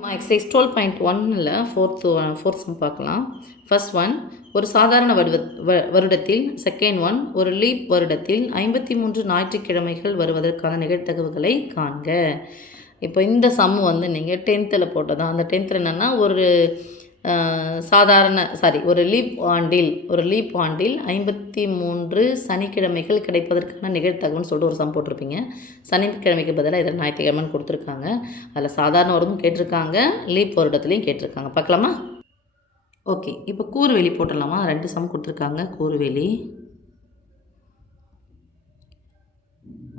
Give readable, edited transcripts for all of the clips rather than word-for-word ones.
Exercise 12.1ல் fourth some பார்க்கலாம். First one, ஒரு சாதாரண வருடத்தில். செகண்ட் ஒன், ஒரு லீப் வருடத்தில் 53 ஞாயிற்றுக்கிழமைகள் வருவதற்கான நிகழ்தகவுகளை காண்க. இப்போ இந்த சம் நீங்கள் 10th போட்டதான். அந்த 10th என்னென்னா ஒரு ஒரு லீப் ஆண்டில் 53 சனிக்கிழமைகள் கிடைப்பதற்கான நிகழ்தகவுன்னு சொல்லிட்டு ஒரு சம் போட்டிருப்பீங்க. சனிக்கிழமைக்கு பதிலாக இதில் ஞாயிற்றுக்கிழமைன்னு கொடுத்துருக்காங்க. அதில் சாதாரண வருடமும் கேட்டிருக்காங்க, லீப் வருடத்துலையும் கேட்டிருக்காங்க. பார்க்கலாமா? ஓகே, இப்போ கூறுவெளி போட்டுடலாமா? 2 சம் கொடுத்துருக்காங்க. கூறுவெளி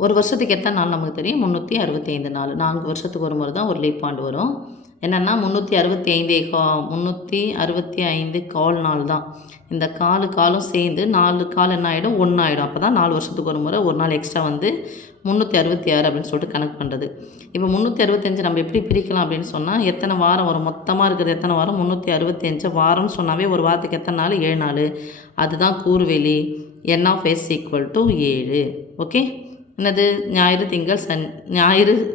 ஒரு வருஷத்துக்கு எத்தனை நாள் நமக்கு தெரியும்? 365 நாள். 4 வருஷத்துக்கு ஒரு முறை தான் ஒரு லீப் ஆண்டு வரும். என்னென்னா 365 கால் நாள் தான். இந்த காலும் சேர்ந்து 4 கால் என்ன ஆகிடும்? 1 ஆகிடும். அப்போ தான் 4 வருஷத்துக்கு ஒரு முறை ஒரு நாள் எக்ஸ்ட்ரா 366 அப்படின்னு சொல்லிட்டு கணக்கு பண்ணுறது. இப்போ 365 நம்ம எப்படி பிரிக்கலாம் அப்படின்னு சொன்னால், எத்தனை வாரம் வரும்? மொத்தமாக இருக்கிறது எத்தனை வாரம்? 365 வாரம்னு சொன்னாவே ஒரு வாரத்துக்கு எத்தனை நாள்? 7 நாள். அதுதான் கூறுவெளி. n(s) = 7. ஓகே, என்னது? ஞாயிறு,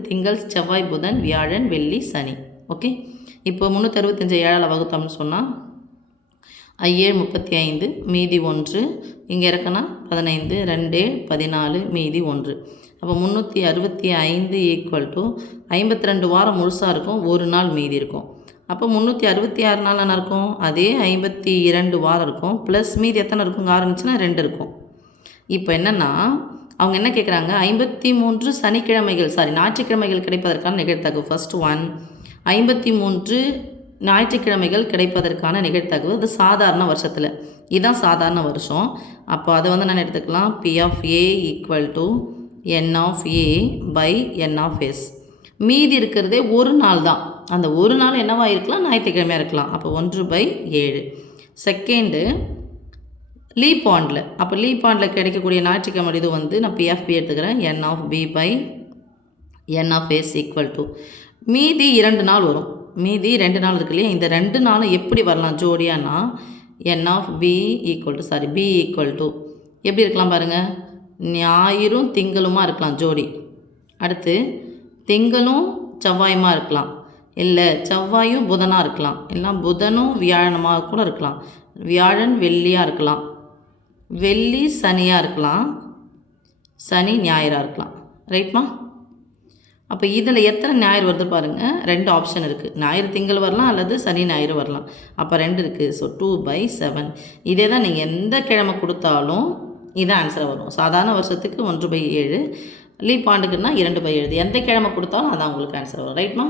திங்கள், செவ்வாய், புதன், வியாழன், வெள்ளி, சனி. ஓகே, இப்போ 365 7ஆல் வகுத்தோம்னு சொன்னால் 35 மீதி 1 இங்கே இருக்கனா 15 2 14 மீதி 1. அப்போ 365 = 52 வாரம் முழுசாக இருக்கும், ஒரு நாள் மீதி இருக்கும். அப்போ 366 நாள் என்ன இருக்கும்? அதே 52 வாரம் இருக்கும், ப்ளஸ் மீதி எத்தனை இருக்குங்க? ஆரம்பிச்சுன்னா 2 இருக்கும். இப்போ என்னென்னா அவங்க என்ன கேட்குறாங்க? 53 ஞாயிற்றுக்கிழமைகள் கிடைப்பதற்கான நிகழ்தகவு. ஃபர்ஸ்ட் ஒன், 53 ஞாயிற்றுக்கிழமைகள் கிடைப்பதற்கான நிகழ்தகவு. அது சாதாரண வருஷத்தில், இதுதான் சாதாரண வருஷம். அப்போ அதை நான் எடுத்துக்கலாம். P(a) = N(a)/N(s). மீதி இருக்கிறதே ஒரு நாள் தான். அந்த ஒரு நாள் என்னவா இருக்கலாம்? ஞாயிற்றுக்கிழமையாக இருக்கலாம். அப்போ 1/7. செகண்டு, லீப் ஆண்டில். அப்போ லீப் ஆண்டில் கிடைக்கக்கூடிய ஞாயிற்றுக்கிழமை இது நான் P(b) எடுத்துக்கிறேன். N(b/N(s) = மீதி 2 நாள் வரும். மீதி 2 நாள் இருக்கு இல்லையா? இந்த 2 நாளும் எப்படி வரலாம் ஜோடியானா? B = எப்படி இருக்கலாம் பாருங்கள்? ஞாயிறும் திங்களுமா இருக்கலாம் ஜோடி. அடுத்து திங்களும் செவ்வாயுமா இருக்கலாம், இல்லை செவ்வாயும் புதனாக இருக்கலாம், இல்லை புதனும் வியாழனமாக கூட இருக்கலாம், வியாழன் வெள்ளியாக இருக்கலாம், வெள்ளி சனியாக இருக்கலாம், சனி ஞாயிறாக இருக்கலாம். ரைட்மா? அப்போ இதில் எத்தனை ஞாயிறு வருது பாருங்கள்? 2 ஆப்ஷன் இருக்குது. ஞாயிறு திங்கள் வரலாம், அல்லது சனி ஞாயிறு வரலாம். அப்போ 2 இருக்குது. ஸோ 2/7. இதே தான் நீங்கள் எந்த கிழமை கொடுத்தாலும் இதான் ஆன்சராக வரும். சாதாரண வருஷத்துக்கு 1/7, லீப் ஆண்டுக்குன்னா 2/7. எந்த கிழமை கொடுத்தாலும் அதான் உங்களுக்கு ஆன்சர் வரும். ரைட்மா?